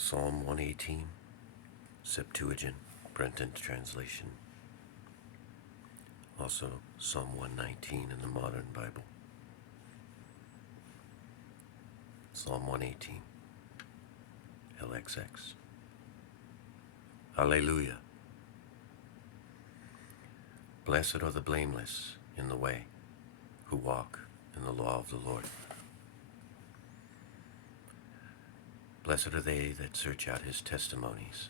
Psalm 118, Septuagint, Brenton translation. Also Psalm 119 in the Modern Bible. Psalm 118, LXX. Alleluia. Blessed are the blameless in the way, who walk in the law of the Lord. Blessed are they that search out his testimonies.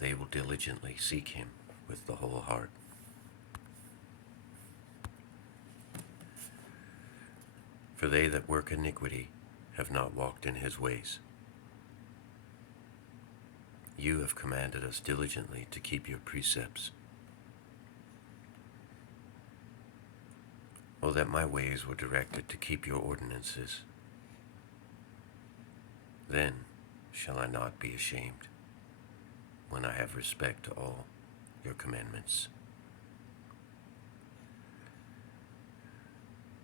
They will diligently seek him with the whole heart. For they that work iniquity have not walked in his ways. You have commanded us diligently to keep your precepts. Oh, that my ways were directed to keep your ordinances. Then shall I not be ashamed, when I have respect to all your commandments.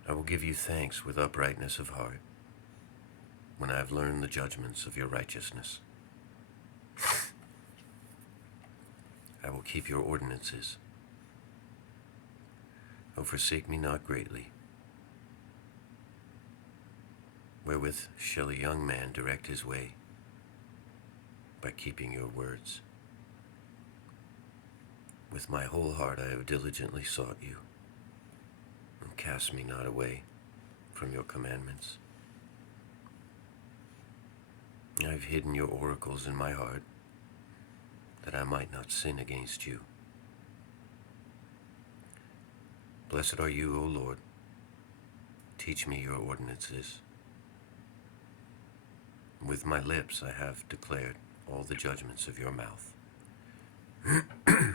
I will give you thanks with uprightness of heart, when I have learned the judgments of your righteousness. I will keep your ordinances. O forsake me not greatly. Wherewith shall a young man direct his way? By keeping your words. With my whole heart I have diligently sought you, and cast me not away from your commandments. I have hidden your oracles in my heart, that I might not sin against you. Blessed are you, O Lord. Teach me your ordinances. With my lips I have declared all the judgments of your mouth. I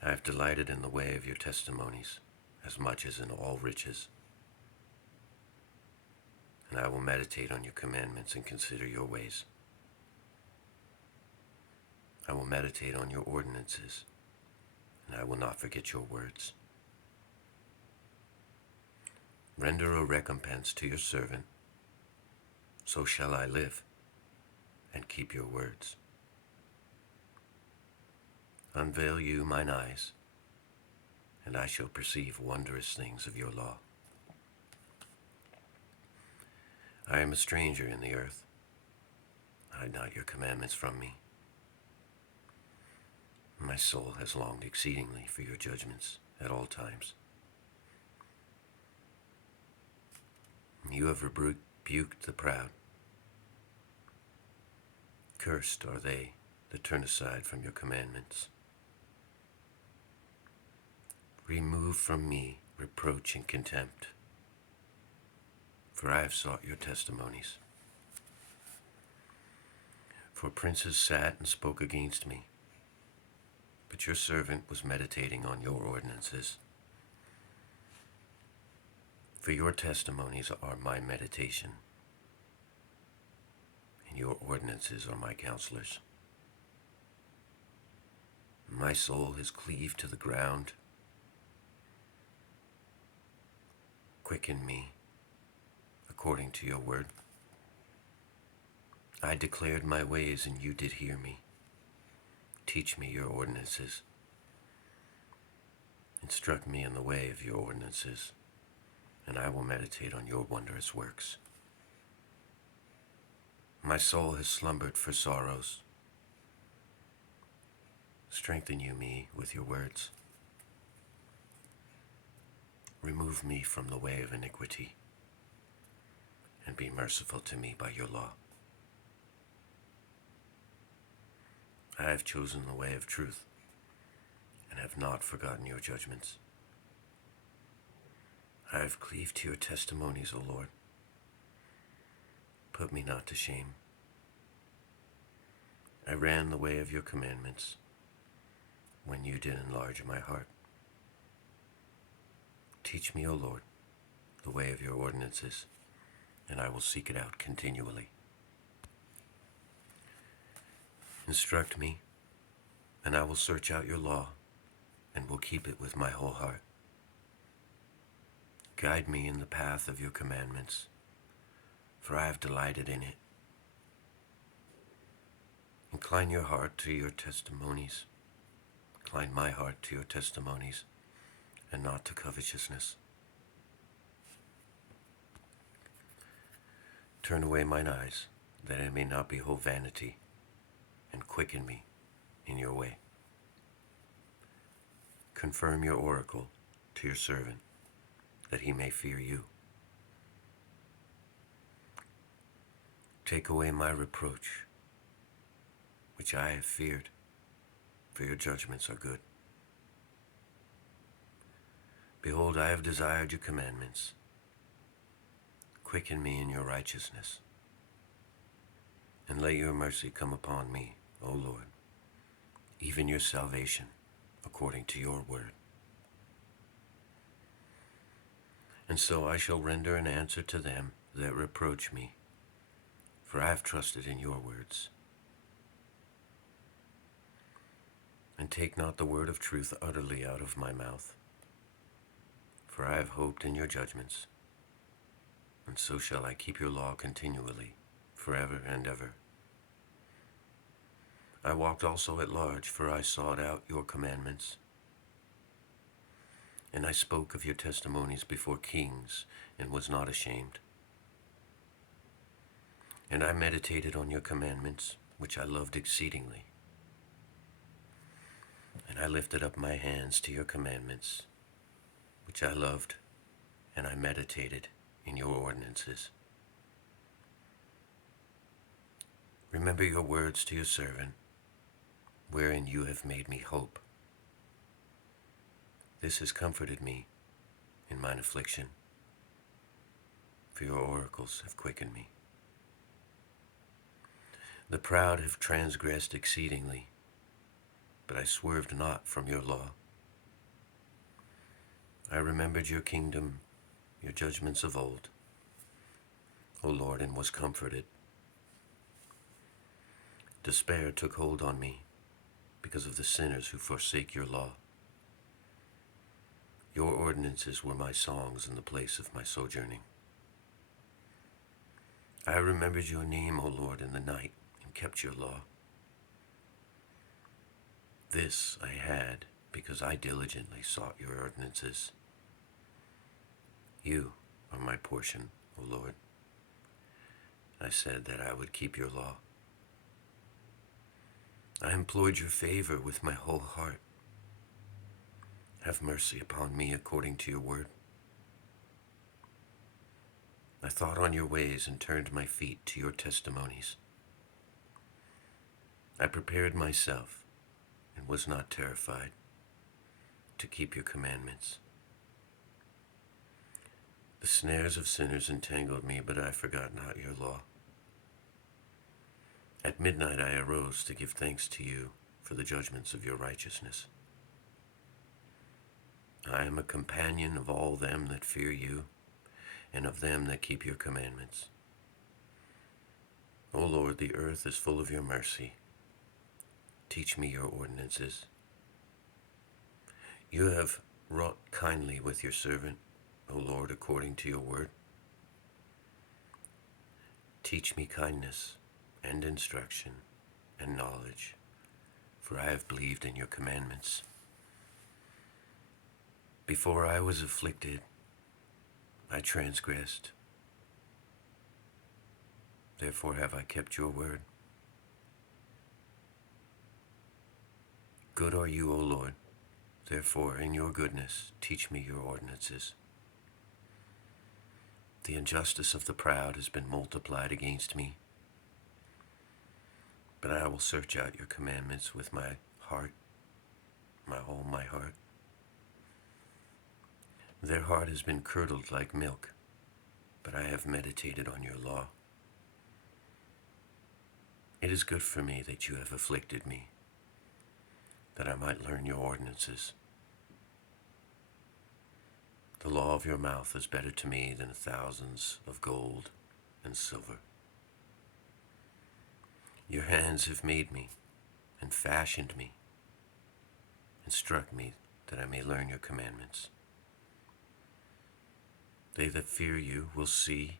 have delighted in the way of your testimonies, as much as in all riches. And I will meditate on your commandments and consider your ways. I will meditate on your ordinances, and I will not forget your words. Render a recompense to your servant, so shall I live, and keep your words. Unveil you mine eyes, and I shall perceive wondrous things of your law. I am a stranger in the earth. Hide not your commandments from me. My soul has longed exceedingly for your judgments at all times. You have rebuked the proud. Cursed are they that turn aside from your commandments. Remove from me reproach and contempt, for I have sought your testimonies. For princes sat and spoke against me, but your servant was meditating on your ordinances. For your testimonies are my meditation, and your ordinances are my counselors. My soul is cleaved to the ground. Quicken me according to your word. I declared my ways, and you did hear me. Teach me your ordinances. Instruct me in the way of your ordinances, and I will meditate on your wondrous works. My soul has slumbered for sorrows. Strengthen you me with your words. Remove me from the way of iniquity, and be merciful to me by your law. I have chosen the way of truth, and have not forgotten your judgments. I have cleaved to your testimonies, O Lord. Put me not to shame. I ran the way of your commandments, when you did enlarge my heart. Teach me, O Lord, the way of your ordinances, and I will seek it out continually. Instruct me, and I will search out your law, and will keep it with my whole heart. Guide me in the path of your commandments, for I have delighted in it. Incline your heart to your testimonies. Incline my heart to your testimonies, and not to covetousness. Turn away mine eyes, that I may not behold vanity, and quicken me in your way. Confirm your oracle to your servant, that he may fear you. Take away my reproach, which I have feared, for your judgments are good. Behold, I have desired your commandments. Quicken me in your righteousness, and let your mercy come upon me, O Lord, even your salvation, according to your word. And so I shall render an answer to them that reproach me, for I have trusted in your words. And take not the word of truth utterly out of my mouth, for I have hoped in your judgments, and so shall I keep your law continually, forever and ever. I walked also at large, for I sought out your commandments. And I spoke of your testimonies before kings, and was not ashamed. And I meditated on your commandments, which I loved exceedingly. And I lifted up my hands to your commandments, which I loved, and I meditated in your ordinances. Remember your words to your servant, wherein you have made me hope. This has comforted me in mine affliction, for your oracles have quickened me. The proud have transgressed exceedingly, but I swerved not from your law. I remembered your kingdom, your judgments of old, O Lord, and was comforted. Despair took hold on me because of the sinners who forsake your law. Your ordinances were my songs in the place of my sojourning. I remembered your name, O Lord, in the night, and kept your law. This I had because I diligently sought your ordinances. You are my portion, O Lord. I said that I would keep your law. I implored your favor with my whole heart. Have mercy upon me according to your word. I thought on your ways and turned my feet to your testimonies. I prepared myself and was not terrified to keep your commandments. The snares of sinners entangled me, but I forgot not your law. At midnight I arose to give thanks to you for the judgments of your righteousness. I am a companion of all them that fear you, and of them that keep your commandments. O Lord, the earth is full of your mercy. Teach me your ordinances. You have wrought kindly with your servant, O Lord, according to your word. Teach me kindness and instruction and knowledge, for I have believed in your commandments. Before I was afflicted, I transgressed. Therefore have I kept your word. Good are you, O Lord. Therefore, in your goodness, teach me your ordinances. The injustice of the proud has been multiplied against me, but I will search out your commandments with my heart, my whole heart. Their heart has been curdled like milk, but I have meditated on your law. It is good for me that you have afflicted me, that I might learn your ordinances. The law of your mouth is better to me than thousands of gold and silver. Your hands have made me and fashioned me and struck me that I may learn your commandments. They that fear you will see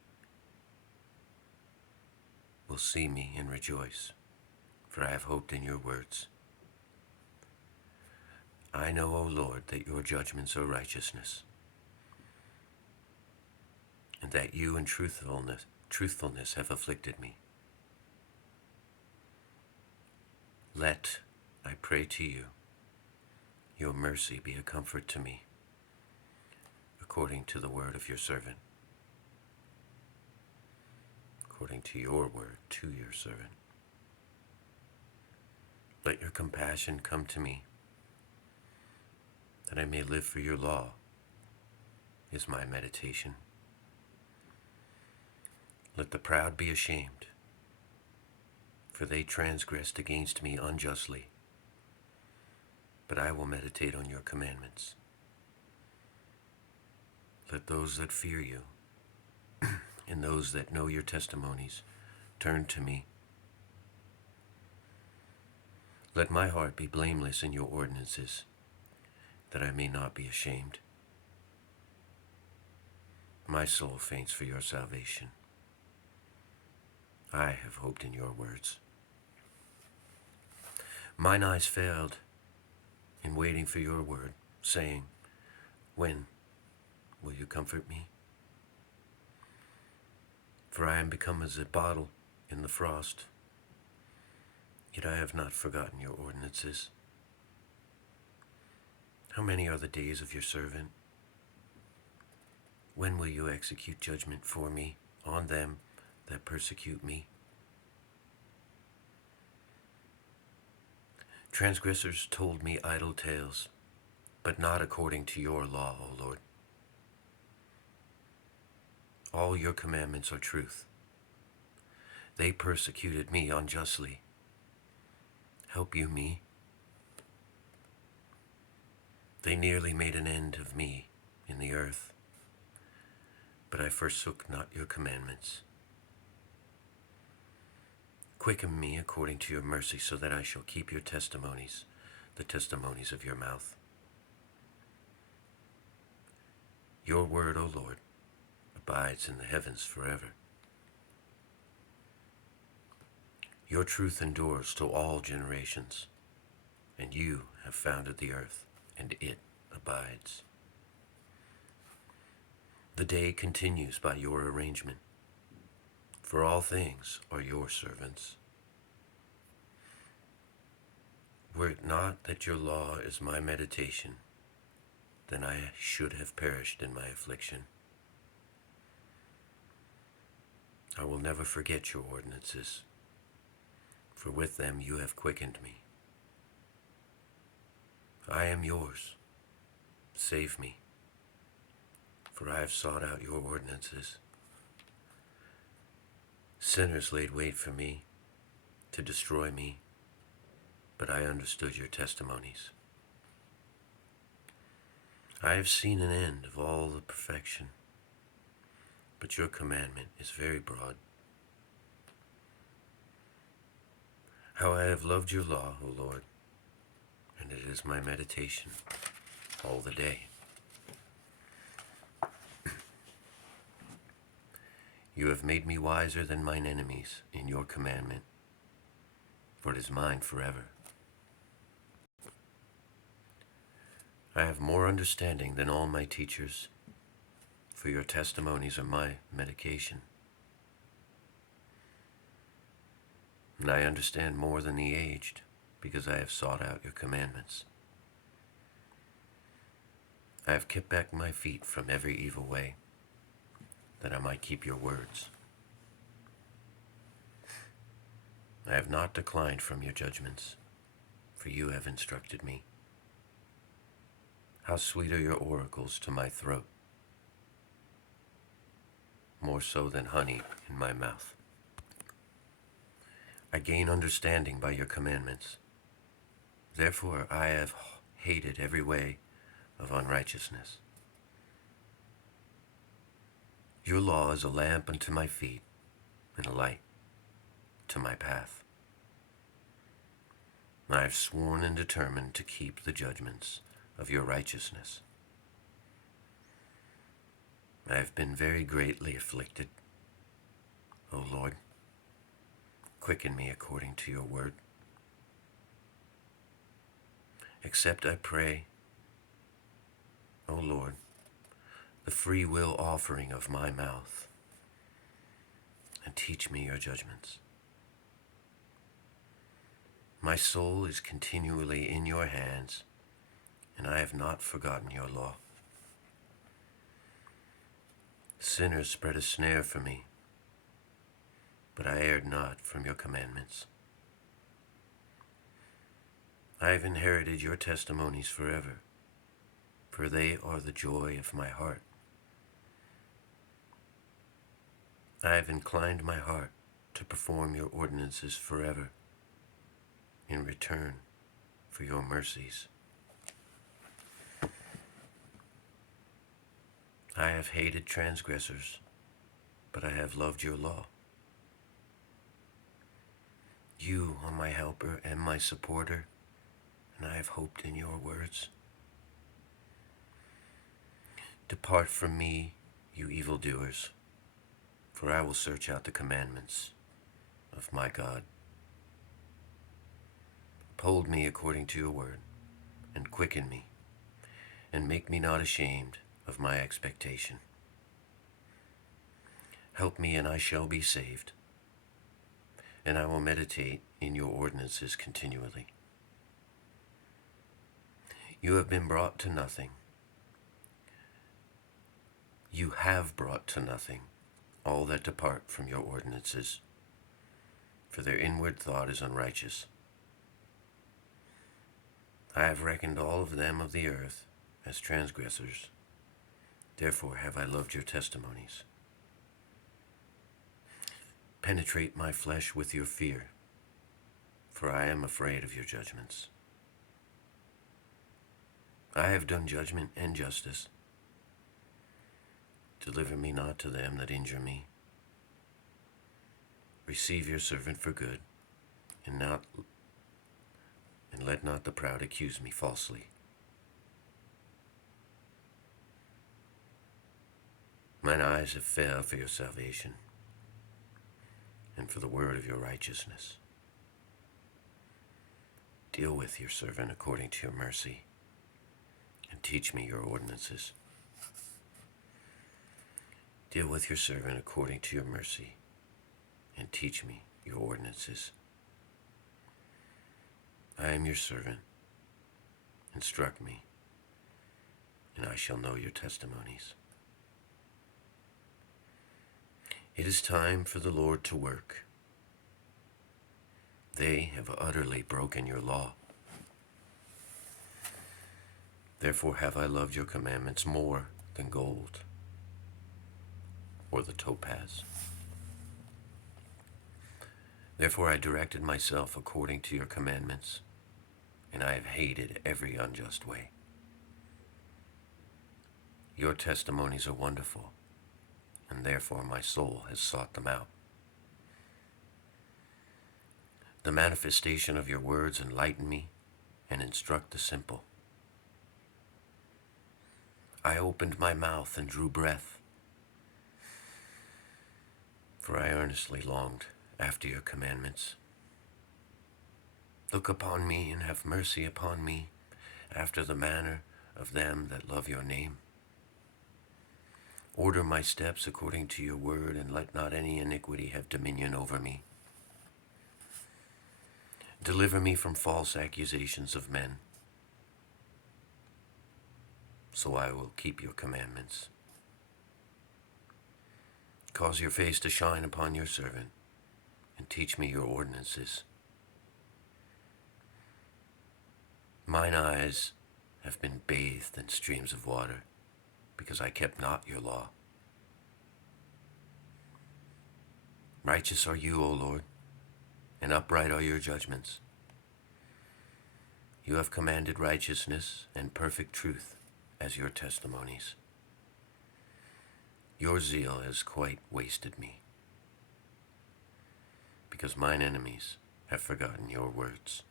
me and rejoice, for I have hoped in your words. I know, O Lord, that your judgments are righteousness, and that you in truthfulness have afflicted me. Let, I pray to you, your mercy be a comfort to me, according to the word of your servant, according to your word to your servant. Let your compassion come to me, that I may live for your law, is my meditation. Let the proud be ashamed, for they transgressed against me unjustly, but I will meditate on your commandments. Let those that fear you and those that know your testimonies turn to me. Let my heart be blameless in your ordinances, that I may not be ashamed. My soul faints for your salvation. I have hoped in your words. Mine eyes failed in waiting for your word, saying, when will you comfort me? For I am become as a bottle in the frost, yet I have not forgotten your ordinances. How many are the days of your servant? When will you execute judgment for me on them that persecute me? Transgressors told me idle tales, but not according to your law, O Lord. All your commandments are truth. They persecuted me unjustly. Help you me. They nearly made an end of me in the earth, but I forsook not your commandments. Quicken me according to your mercy, so that I shall keep your testimonies, the testimonies of your mouth. Your word, O Lord, abides in the heavens forever. Your truth endures to all generations, and you have founded the earth, and it abides. The day continues by your arrangement, for all things are your servants. Were it not that your law is my meditation, then I should have perished in my affliction. I will never forget your ordinances, for with them you have quickened me. I am yours. Save me, for I have sought out your ordinances. Sinners laid wait for me to destroy me, but I understood your testimonies. I have seen an end of all the perfection, but your commandment is very broad. How I have loved your law, O Lord, and it is my meditation all the day. You have made me wiser than mine enemies in your commandment, for it is mine forever. I have more understanding than all my teachers, for your testimonies are my medication. And I understand more than the aged, because I have sought out your commandments. I have kept back my feet from every evil way, that I might keep your words. I have not declined from your judgments, for you have instructed me. How sweet are your oracles to my throat, more so than honey in my mouth. I gain understanding by your commandments. Therefore I have hated every way of unrighteousness. Your law is a lamp unto my feet and a light to my path. I have sworn and determined to keep the judgments of your righteousness. I have been very greatly afflicted. O Lord, quicken me according to your word. Accept, I pray, O Lord, the free will offering of my mouth, and teach me your judgments. My soul is continually in your hands, and I have not forgotten your law. Sinners spread a snare for me, but I erred not from your commandments. I have inherited your testimonies forever, for they are the joy of my heart. I have inclined my heart to perform your ordinances forever, in return for your mercies. I have hated transgressors, but I have loved your law. You are my helper and my supporter, and I have hoped in your words. Depart from me, you evildoers, for I will search out the commandments of my God. Uphold me according to your word, and quicken me, and make me not ashamed of my expectation. Help me, and I shall be saved, and I will meditate in your ordinances continually. You have been brought to nothing. You have brought to nothing all that depart from your ordinances, for their inward thought is unrighteous. I have reckoned all of them of the earth as transgressors. Therefore have I loved your testimonies. Penetrate my flesh with your fear, for I am afraid of your judgments. I have done judgment and justice. Deliver me not to them that injure me. Receive your servant for good, and let not the proud accuse me falsely. Mine eyes have failed for your salvation, and for the word of your righteousness. Deal with your servant according to your mercy, and teach me your ordinances. Deal with your servant according to your mercy, and teach me your ordinances. I am your servant. Instruct me, and I shall know your testimonies. It is time for the Lord to work. They have utterly broken your law. Therefore have I loved your commandments more than gold or the topaz. Therefore I directed myself according to your commandments, and I have hated every unjust way. Your testimonies are wonderful, and therefore my soul has sought them out. The manifestation of your words enlighten me and instruct the simple. I opened my mouth and drew breath, for I earnestly longed after your commandments. Look upon me and have mercy upon me, after the manner of them that love your name. Order my steps according to your word, and let not any iniquity have dominion over me. Deliver me from false accusations of men, so I will keep your commandments. Cause your face to shine upon your servant, and teach me your ordinances. Mine eyes have been bathed in streams of water, because I kept not your law. Righteous are you, O Lord, and upright are your judgments. You have commanded righteousness and perfect truth as your testimonies. Your zeal has quite wasted me, because mine enemies have forgotten your words.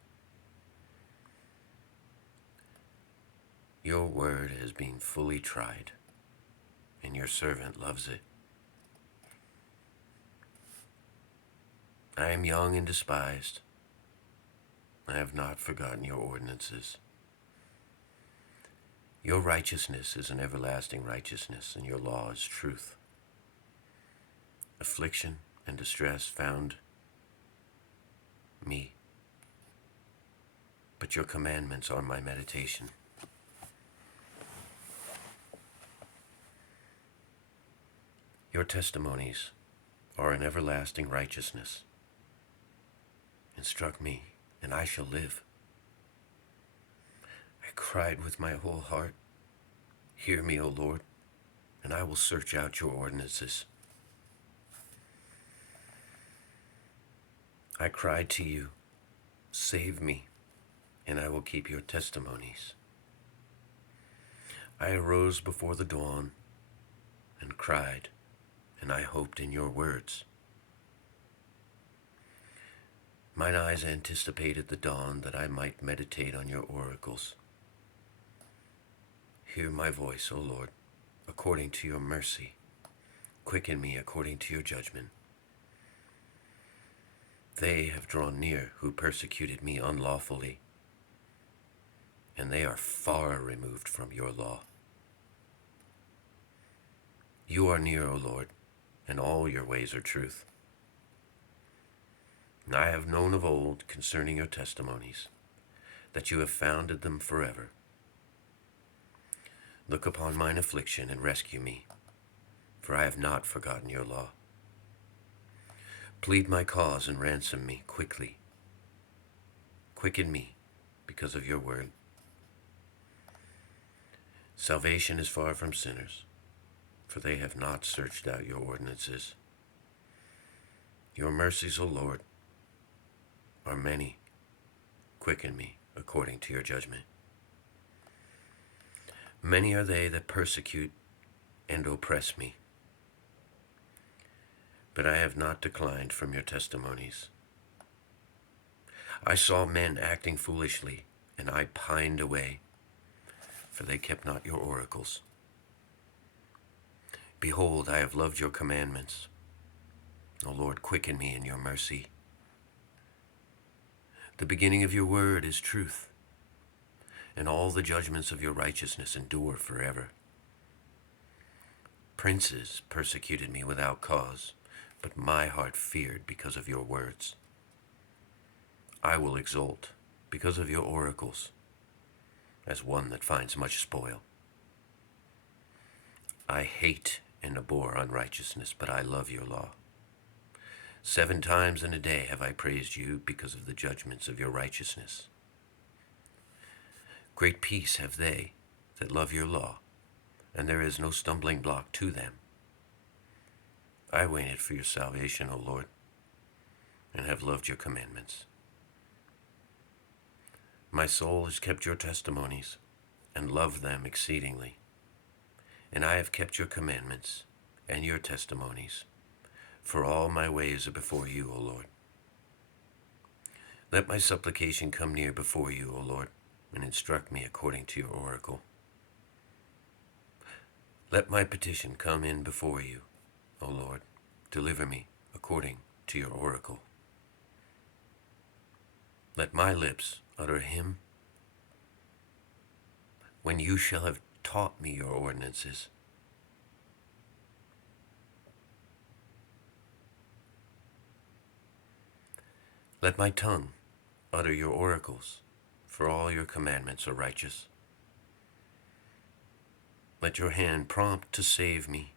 Your word has been fully tried, and your servant loves it. I am young and despised. I have not forgotten your ordinances, Your righteousness is an everlasting righteousness, and your law is truth. Affliction and distress found me, but your commandments are my meditation. Your testimonies are an everlasting righteousness. Instruct me, and I shall live. I cried with my whole heart, hear me, O Lord, and I will search out your ordinances. I cried to you, save me, and I will keep your testimonies. I arose before the dawn and cried, and I hoped in your words. Mine eyes anticipated the dawn that I might meditate on your oracles. Hear my voice, O Lord, according to your mercy. Quicken me according to your judgment. They have drawn near who persecuted me unlawfully, and they are far removed from your law. You are near, O Lord, and all your ways are truth. And I have known of old concerning your testimonies, that you have founded them forever. Look upon mine affliction and rescue me, for I have not forgotten your law. Plead my cause and ransom me quickly. Quicken me because of your word. Salvation is far from sinners, for they have not searched out your ordinances. Your mercies, O Lord, are many. Quicken me according to your judgment. Many are they that persecute and oppress me, but I have not declined from your testimonies. I saw men acting foolishly, and I pined away, for they kept not your oracles. Behold, I have loved your commandments. O Lord, quicken me in your mercy. The beginning of your word is truth, and all the judgments of your righteousness endure forever. Princes persecuted me without cause, but my heart feared because of your words. I will exult because of your oracles, as one that finds much spoil. I hate and abhor unrighteousness, but I love your law. 7 times in a day have I praised you because of the judgments of your righteousness. Great peace have they that love your law, and there is no stumbling block to them. I waited for your salvation, O Lord, and have loved your commandments. My soul has kept your testimonies, and loved them exceedingly. And I have kept your commandments and your testimonies, for all my ways are before you, O Lord. Let my supplication come near before you, O Lord, and instruct me according to your oracle. Let my petition come in before you, O Lord. Deliver me according to your oracle. Let my lips utter a hymn when you shall have taught me your ordinances. Let my tongue utter your oracles, for all your commandments are righteous. Let your hand prompt to save me,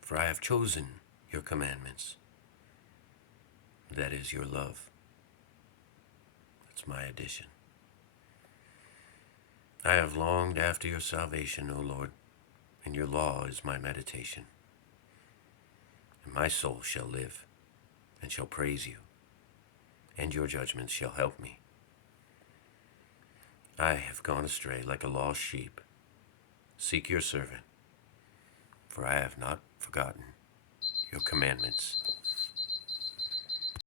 for I have chosen your commandments. That is your love. That's my addition. I have longed after your salvation, O Lord, and your law is my meditation. And my soul shall live and shall praise you, and your judgments shall help me. I have gone astray like a lost sheep. Seek your servant, for I have not forgotten your commandments.